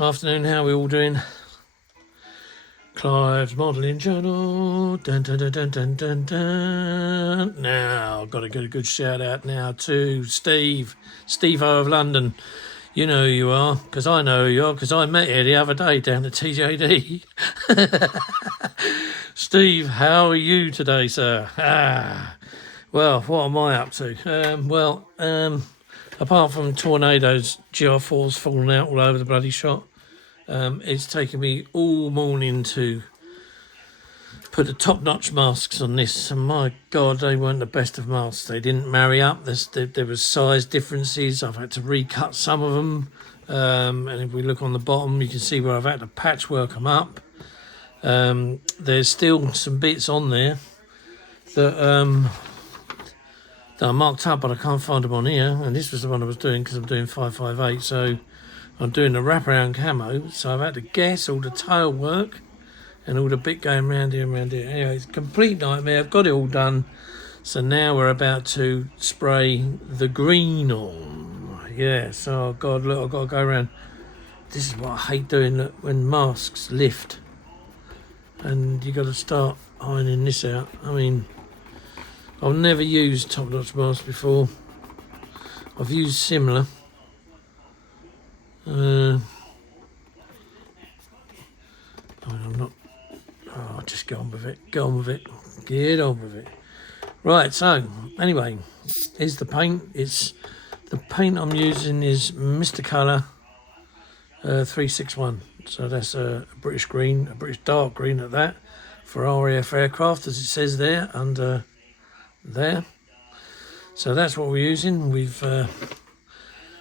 Afternoon, how are we all doing? Clive's Modelling Journal. Dun, dun, dun, dun, dun, dun, dun. Now, got to get a good shout out now to Steve-O of London. You know who you are, because I know who you are, because I met you the other day down at TJD. Steve, how are you today, sir? Well, what am I up to? Apart from tornadoes, GR4s falling out all over the bloody shop, it's taken me all morning to put the top-notch masks on this, and my God, they weren't the best of masks. They didn't marry up. There was size differences. I've had to recut some of them, and if we look on the bottom, you can see where I've had to patchwork them up. There's still some bits on there that are marked up, but I can't find them on here, and this was the one I was doing because I'm doing 558, so I'm doing the wraparound camo, so I've had to guess all the tail work and all the bit going round here and round here. Anyway, it's a complete nightmare. I've got it all done, so now we're about to spray the green on. Yeah, so oh God, look, I've got to go around. This is what I hate doing, look, when masks lift and you got to start ironing this out. I mean, I've never used top-notch masks before. I've used similar. I'm not. Oh, just get on with it. Get on with it. Get on with it. Right. So anyway, here's the paint. It's the paint I'm using is Mr. Colour 361. So that's a British green, a British dark green at that, for RAF aircraft, as it says there under there. So that's what we're using. We've I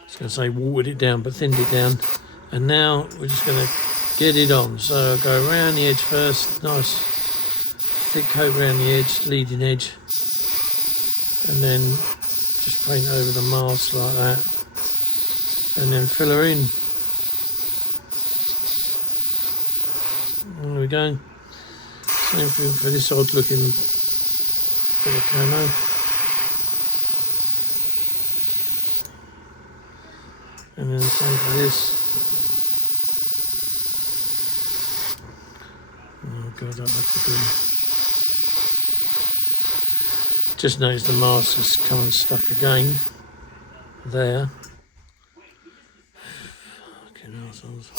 was going to say watered it down, but thinned it down, and now we're just going to get it on. So I'll go around the edge first, nice thick coat around the edge, leading edge, and then just paint over the mask like that, and then fill her in. There we go. Same thing for this odd looking bit of camo. And then the same for this. Oh God, I'll have to do. Just noticed the mask has come unstuck again. There. Fucking assholes.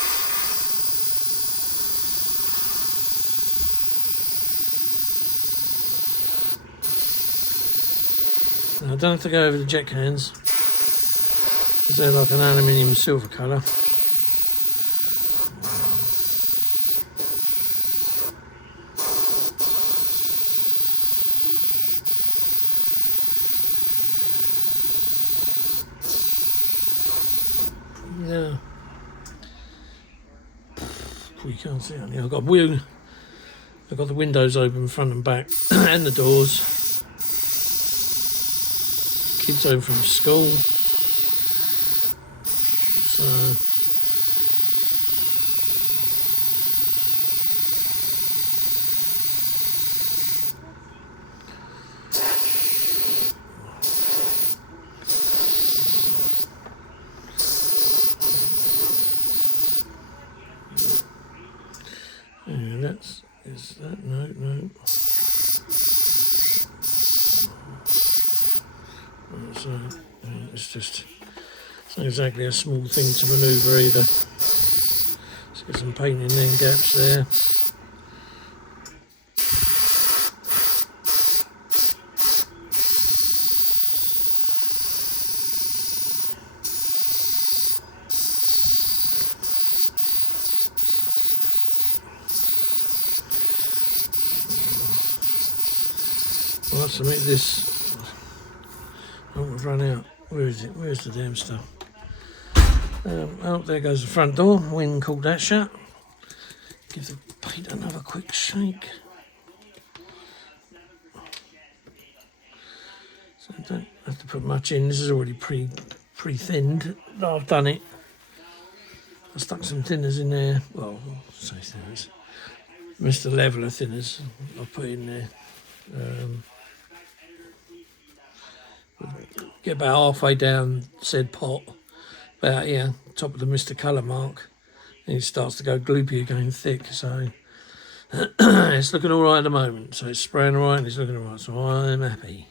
Now, I don't have to go over the jet cans, because they're like an aluminium silver colour. Yeah. You can't see it. I've got the windows open front and back and the doors. Kids home from school. So yeah, is that no. So it's not exactly a small thing to manoeuvre either. Let's get some paint in there, gaps there. Well, let's submit this. Oh, we've run out. Where is it? Where's the damn stuff? Oh, there goes the front door. Wind called that shut. Give the paint another quick shake. So I don't have to put much in. This is already pre-thinned. I've done it. I stuck some thinners in there. Well, I'll say thinners. Mr. Leveler thinners I'll put in there. Get about halfway down said pot, about here, top of the Mr. Colour mark, it starts to go gloopy again, thick. So it's looking all right at the moment. So it's spraying all right and it's looking all right. So I'm happy.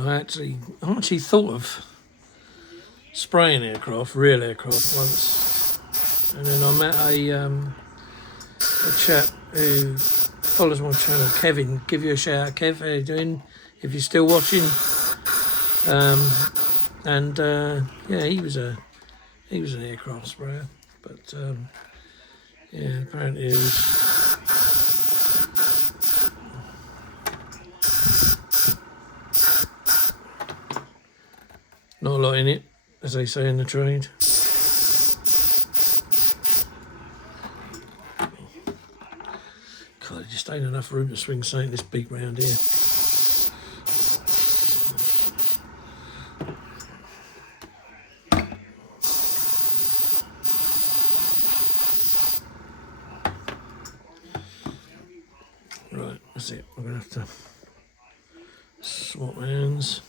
I actually thought of spraying real aircraft once, and then I met a chap who follows my channel, Kevin. Give you a shout out, Kev. How you doing? If you're still watching, yeah, he was an aircraft sprayer, but yeah, apparently it was. Not a lot in it, as they say in the trade. God, there just ain't enough room to swing something this big round here. Right, that's it. I'm going to have to swap my hands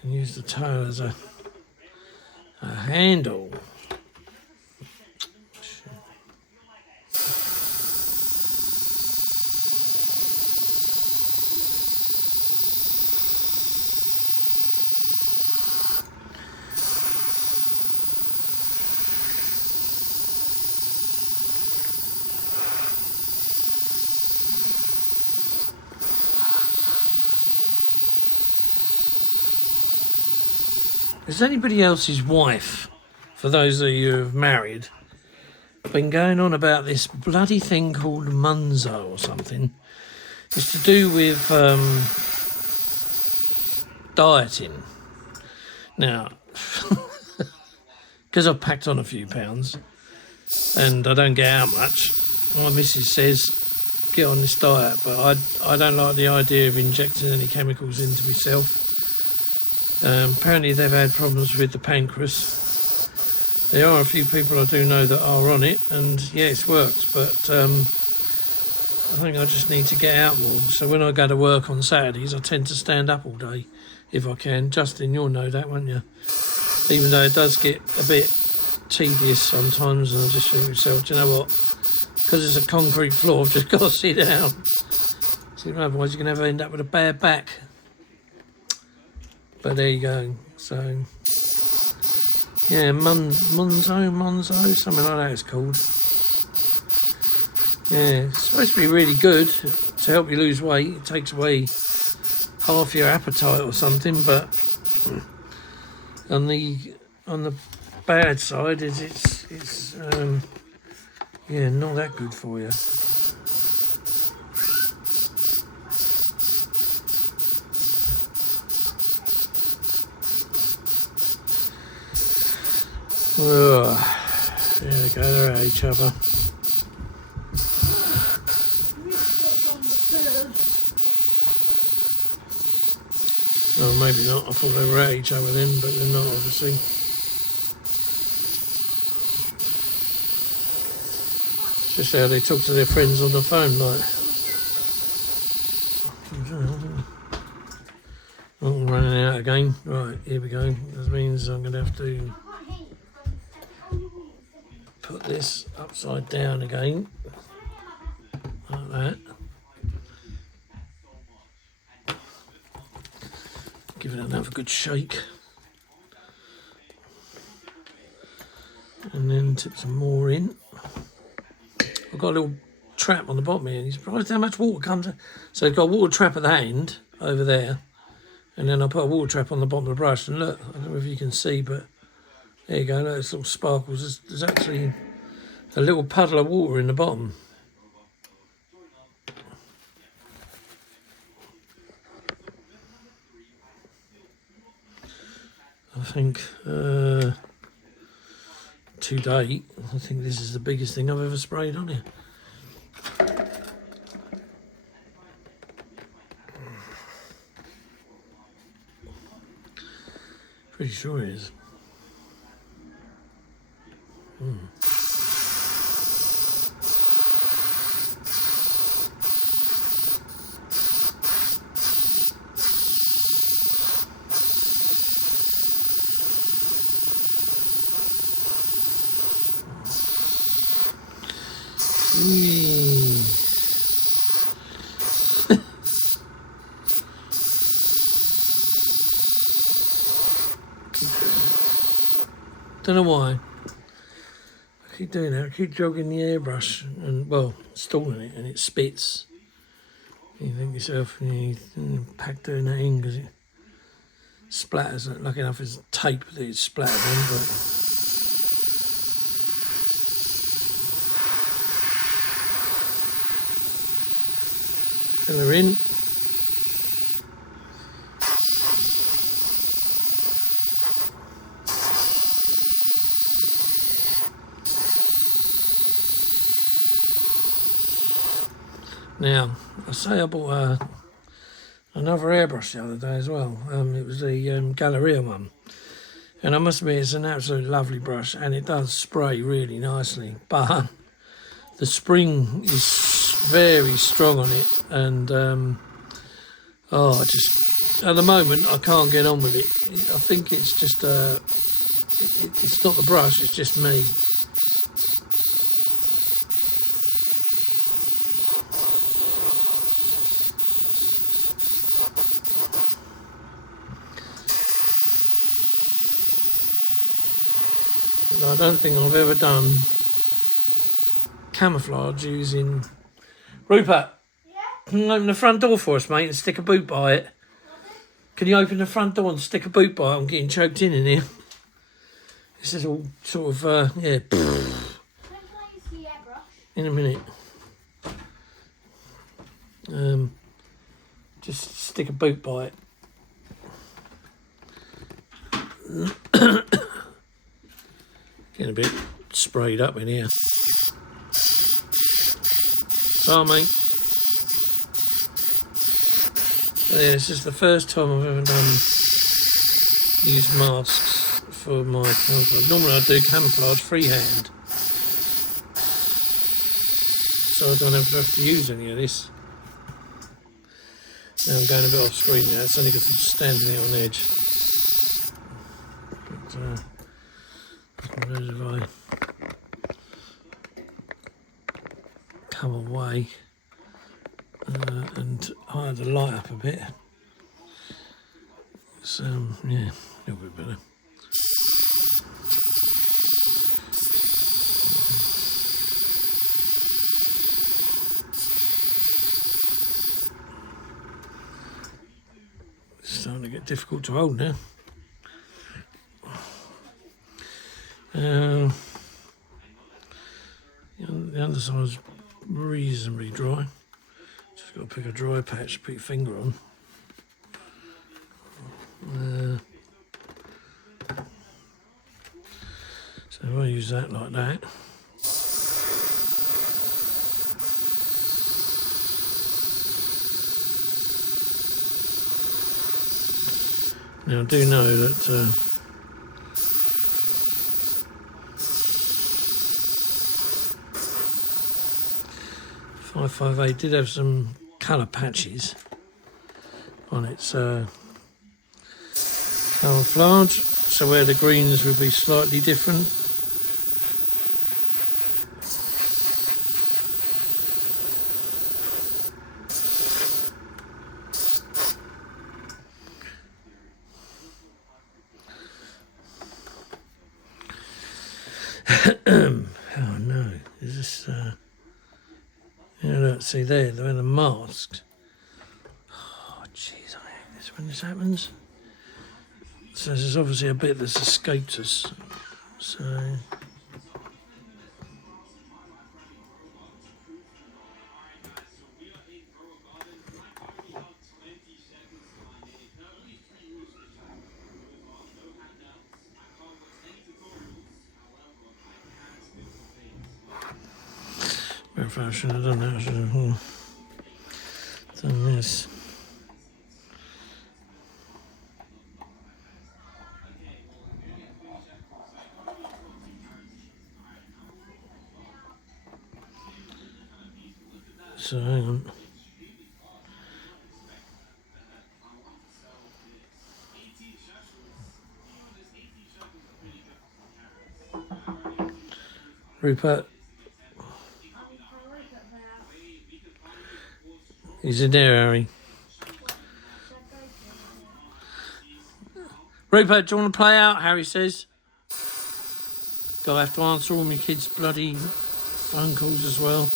and use the tail as a handle. Has anybody else's wife, for those of you who have married, been going on about this bloody thing called Munzo or something? It's to do with dieting. Now, because I've packed on a few pounds and I don't get out much, my missus says get on this diet, but I don't like the idea of injecting any chemicals into myself. Apparently they've had problems with the pancreas. There are a few people I do know that are on it, and yeah, it's worked, but I think I just need to get out more. So when I go to work on Saturdays, I tend to stand up all day if I can. Justin, you'll know that, won't you? Even though it does get a bit tedious sometimes, and I just think to myself, do you know what? Because it's a concrete floor, I've just got to sit down. So otherwise you're going to end up with a bad back. But there you go. So, yeah, Monzo, something like that it's called. Yeah, it's supposed to be really good to help you lose weight. It takes away half your appetite or something, but on the bad side is it's yeah, not that good for you. Ugh. There we go, they're at each other. Oh, maybe not. I thought they were at each other then, but they're not, obviously. It's just how they talk to their friends on the phone, like. Oh, I'm running out again. Right, here we go. That means I'm going to have to put this upside down again, like that. Give it another good shake. And then tip some more in. I've got a little trap on the bottom here. You're surprised how much water comes in. So I've got a water trap at the end, over there. And then I put a water trap on the bottom of the brush. And look, I don't know if you can see, but there you go, look, it's little sparkles. There's actually a little puddle of water in the bottom. I think, to date. I think this is the biggest thing I've ever sprayed on here. Pretty sure it is. Don't know why. I keep doing that. I keep jogging the airbrush and, well, stalling it, and it spits. You think to yourself, you pack doing that in because it splatters. Lucky enough, it's tape that it's splattered on, but. Fill her in. Now, I say I bought another airbrush the other day as well. It was the Galleria one. And I must admit, it's an absolutely lovely brush, and it does spray really nicely. But the spring is very strong on it, and I just, at the moment, I can't get on with it. I think it's just, it's not the brush, it's just me. I don't think I've ever done camouflage using... Rupert, can you open the front door for us, mate, and stick a boot by it? Can you open the front door and stick a boot by it? I'm getting choked in here. This is all sort of, yeah. In a minute. Just stick a boot by it. Getting a bit sprayed up in here. So, mate. Yeah, this is the first time I've ever used masks for my camouflage. Normally I do camouflage freehand, so I don't have to use any of this. Now I'm going a bit off screen now. It's only because I'm standing here on edge. But, if I come away and hide the light up a bit, so yeah, a little bit better. It's starting to get difficult to hold now. The underside's reasonably dry. Just got to pick a dry patch, put your finger on. So if I use that like that. Now I do know that 558 did have some colour patches on its camouflage, so where the greens would be slightly different. Oh no, is this yeah, look, see there, they're in the masks. Oh jeez, I hate this when this happens. So there's obviously a bit that's escaped us. So I shouldn't have done that. I should have done this. So hang on. Rupert. He's in there, Harry. Rupert, do you want to play out? Harry says. Gotta have to answer all my kids' bloody phone calls as well.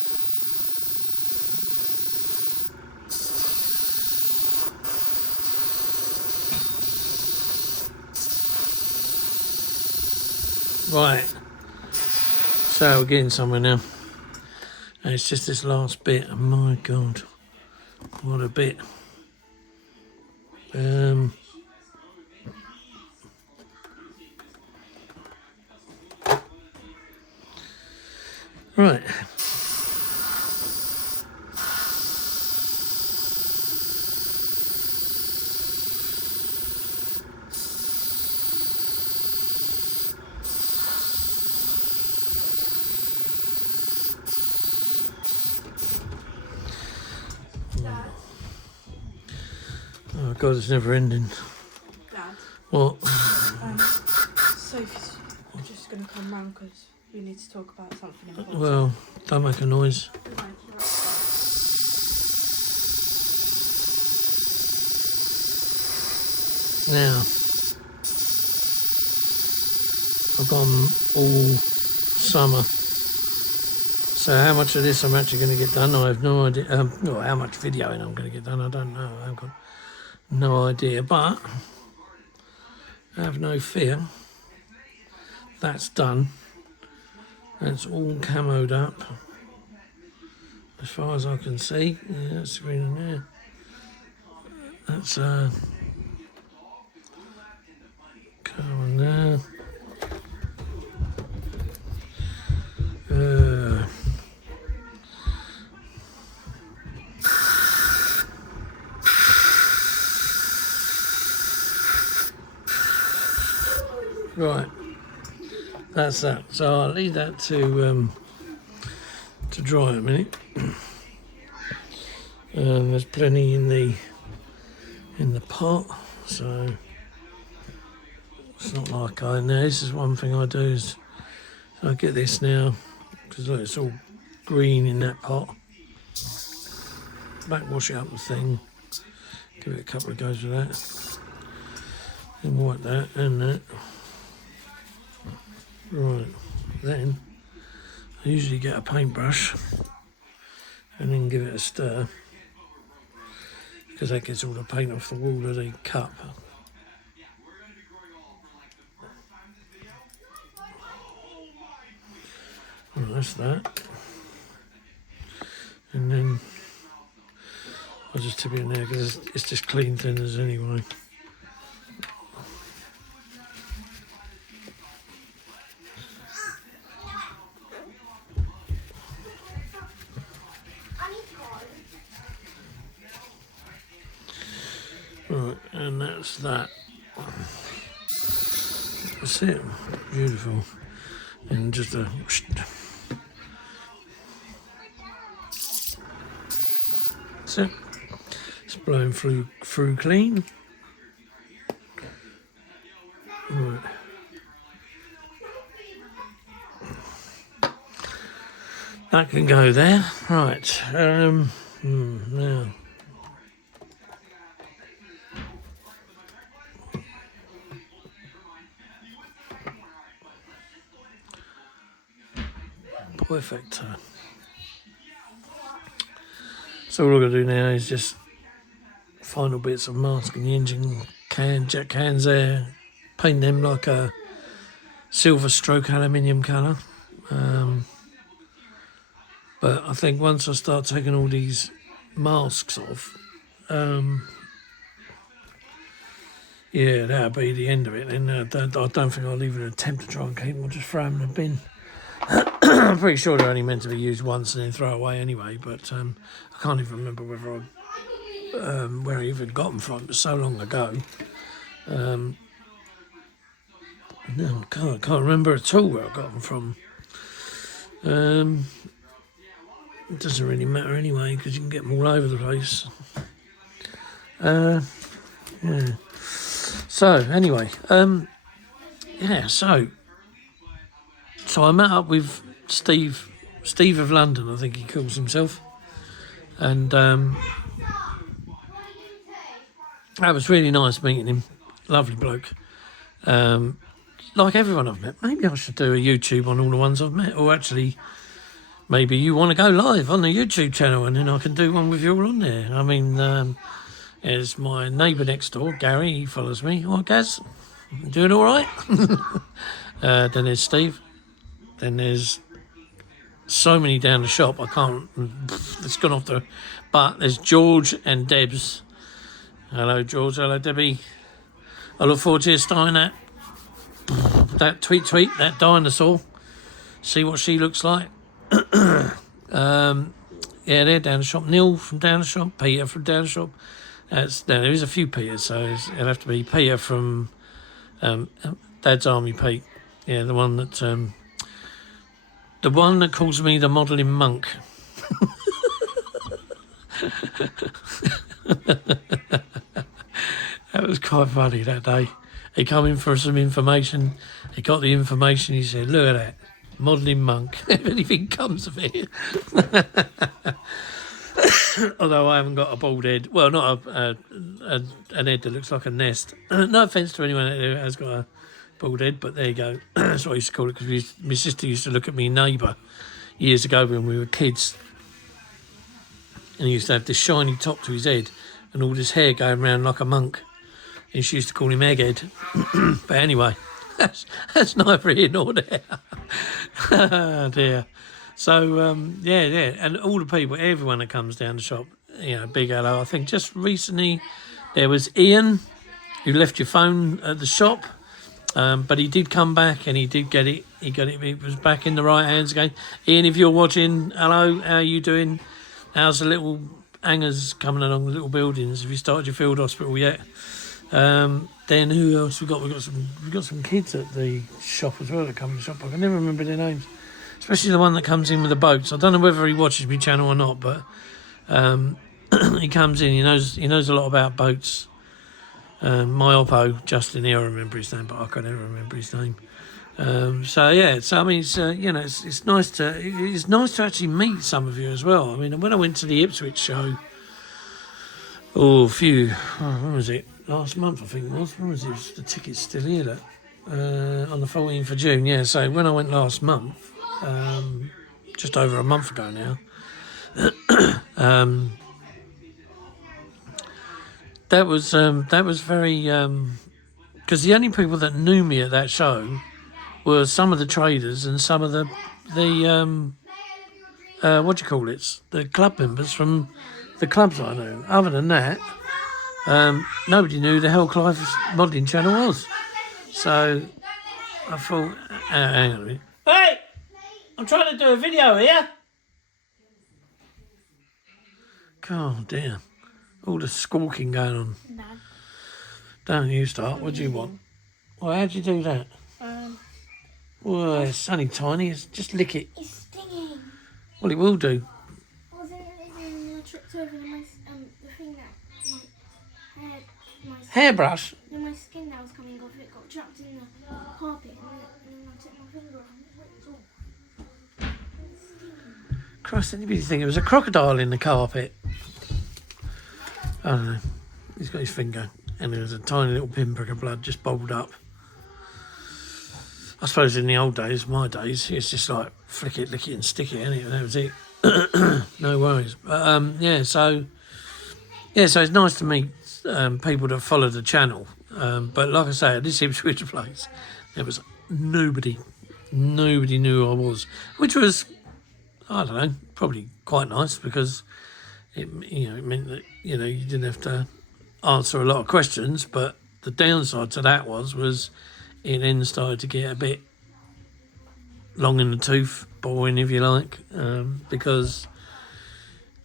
Right. So we're getting somewhere now. And it's just this last bit. Oh my God. What a bit. Right. Oh God, it's never ending. Dad. What? Sophie's just going to come round because we need to talk about something important. Well, don't make a noise. Now, I've gone all summer. So how much of this I'm actually going to get done, I have no idea. Well, how much videoing I'm going to get done, I don't know. I've got no idea. But have no fear. That's done. That's all camoed up. As far as I can see. Yeah, that's green in there. That's coming there. Right, that's that. So I'll leave that to dry a minute. There's plenty in the pot, so it's not like I know. This is one thing I do is I get this now because look, it's all green in that pot. Backwash it up the thing. Give it a couple of goes with that. And wipe that and that. Right, then I usually get a paintbrush and then give it a stir because that gets all the paint off the wall of the cup. Right, that's that. And then I'll just tip it in there because it's just clean thinners anyway. Right, and that's that. That's it. Beautiful. And just a... That's it. It's blowing through clean. Right. That can go there. Right. Now. Perfect. So all I've got to do now is just final bits of masking the engine jack cans there, paint them like a silver stroke aluminium colour. But I think once I start taking all these masks off, yeah, that'll be the end of it. And I don't think I'll even attempt to try and keep them. I'll just throw them in the bin. I'm pretty sure they're only meant to be used once and then throw away anyway. But I can't even remember whether where I even got them from. It was so long ago. No, I can't remember at all where I got them from. It doesn't really matter anyway because you can get them all over the place. Yeah. So anyway, yeah. So I met up with Steve of London, I think he calls himself, and that was really nice meeting him. Lovely bloke. Like everyone I've met. Maybe I should do a YouTube on all the ones I've met, or actually, maybe you want to go live on the YouTube channel, and then I can do one with you all on there. I mean, there's my neighbour next door, Gary. He follows me. All right, Gaz, doing all right? Then there's Steve. Then there's so many down the shop. I can't. It's gone off the. But there's George and Debs. Hello, George. Hello, Debbie. I look forward to you starting that tweet that dinosaur. See what she looks like. Yeah, they're down the shop. Neil from down the shop. Peter from down the shop. There is a few Peters, so it'll have to be Peter from Dad's Army Pete. Yeah, the one that calls me the modelling monk. That was quite funny that day. He come in for some information. He got the information. He said, "Look at that, modelling monk. If anything comes of it." Although I haven't got a bald head. Well, not an head that looks like a nest. No offence to anyone who has got a bald head, but there you go. That's what I used to call it, because my sister used to look at me neighbour years ago when we were kids. And he used to have this shiny top to his head and all this hair going round like a monk. And she used to call him Egghead. But anyway, that's neither here nor there. Oh dear. So, yeah. And all the people, everyone that comes down the shop, big hello. I think just recently there was Ian, who left your phone at the shop. But he did come back and he did get it. He got it. It was back in the right hands again. Ian, if you're watching, hello, how are you doing? How's the little hangers coming along, the little buildings? Have you started your field hospital yet? Then who else we got? We got some kids at the shop as well that come to the shop. I can never remember their names, especially the one that comes in with the boats. I don't know whether he watches my channel or not, but he comes in. He knows a lot about boats. My Oppo, Justin here, I remember his name, but I can't ever remember his name. So I mean, it's nice to actually meet some of you as well. I mean, when I went to the Ipswich show, when was it? Last month, I think it was. When was it? The ticket's still here, on the 14th of June. Yeah, so when I went last month, just over a month ago now, that was very because the only people that knew me at that show were some of the traders and some of the the club members from the clubs I knew. Other than that, nobody knew the hell Clive's modelling channel was. So I thought, hang on a minute. Hey, I'm trying to do a video here. God damn. All the squawking going on. No. Don't you start. What do you want? Well, how'd you do that? Well, it's only tiny. Just lick it. It's stinging. Well, it will do. I was in tripped over and the thing that my Hairbrush? Then my skin that was coming off, it got trapped in the carpet and then I took my finger off and it was Christ, anybody think it was a crocodile in the carpet? I don't know. He's got his finger and there was a tiny little pinprick of blood just bubbled up. I suppose in the old days, my days, it's just like flick it, lick it and stick it, innit? That was it. No worries. But so it's nice to meet people that follow the channel. But like I say, at this Ipswich place, there was nobody knew who I was, which was, I don't know, probably quite nice because it meant that you didn't have to answer a lot of questions. But the downside to that was it then started to get a bit long in the tooth, boring if you like, because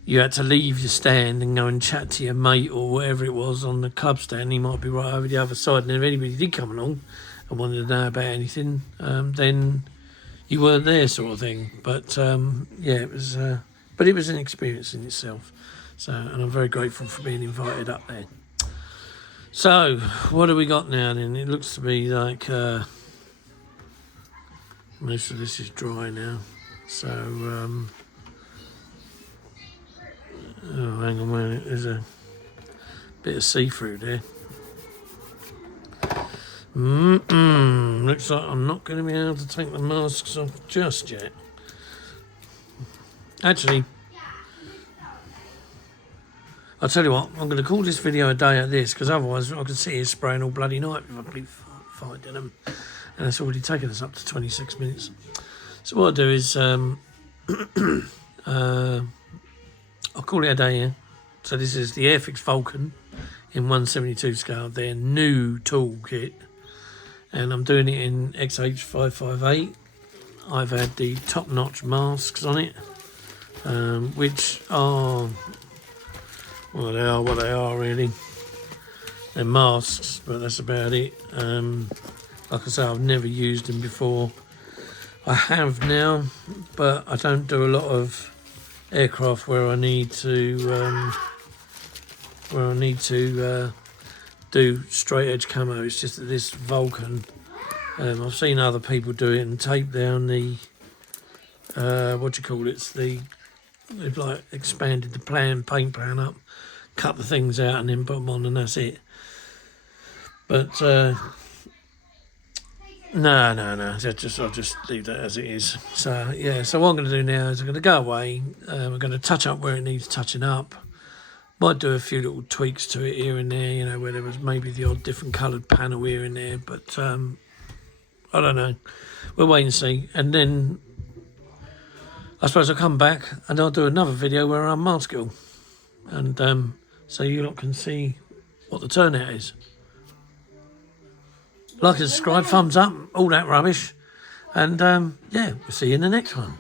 you had to leave your stand and go and chat to your mate or whatever it was on the club stand. He might be right over the other side, and if anybody did come along and wanted to know about anything, then you weren't there, sort of thing. But yeah, it was. But it was an experience in itself. So, and I'm very grateful for being invited up there. So, what have we got now then? It looks to be like most of this is dry now. So, oh, hang on a minute. There's a bit of see-through there. Looks like I'm not going to be able to take the masks off just yet. Actually, I'll tell you what, I'm going to call this video a day at this, because otherwise I could sit here spraying all bloody night if I keep finding them. And it's already taken us up to 26 minutes. So what I'll do is, I'll call it a day here. So this is the Airfix Vulcan in 1/72 scale, their new toolkit. And I'm doing it in XH558. I've had the top-notch masks on it, which are... well, they are what they are, really. They're masks, but that's about it. Like I say, I've never used them before. I have now, but I don't do a lot of aircraft where I need to do straight edge camo. It's just that this Vulcan, I've seen other people do it and tape down the they've like expanded the paint plan up, cut the things out and then put them on, and that's it. But no, I'll just leave that as it is. So yeah, so what I'm going to do now is I'm going to go away. We're going to touch up where it needs touching up. Might do a few little tweaks to it here and there, you know, where there was maybe the odd different coloured panel here and there, but I don't know. We'll wait and see. And then I suppose I'll come back and I'll do another video where I unmask it all. And so you lot can see what the turnout is. Like and subscribe, thumbs up, all that rubbish. And yeah, we'll see you in the next one.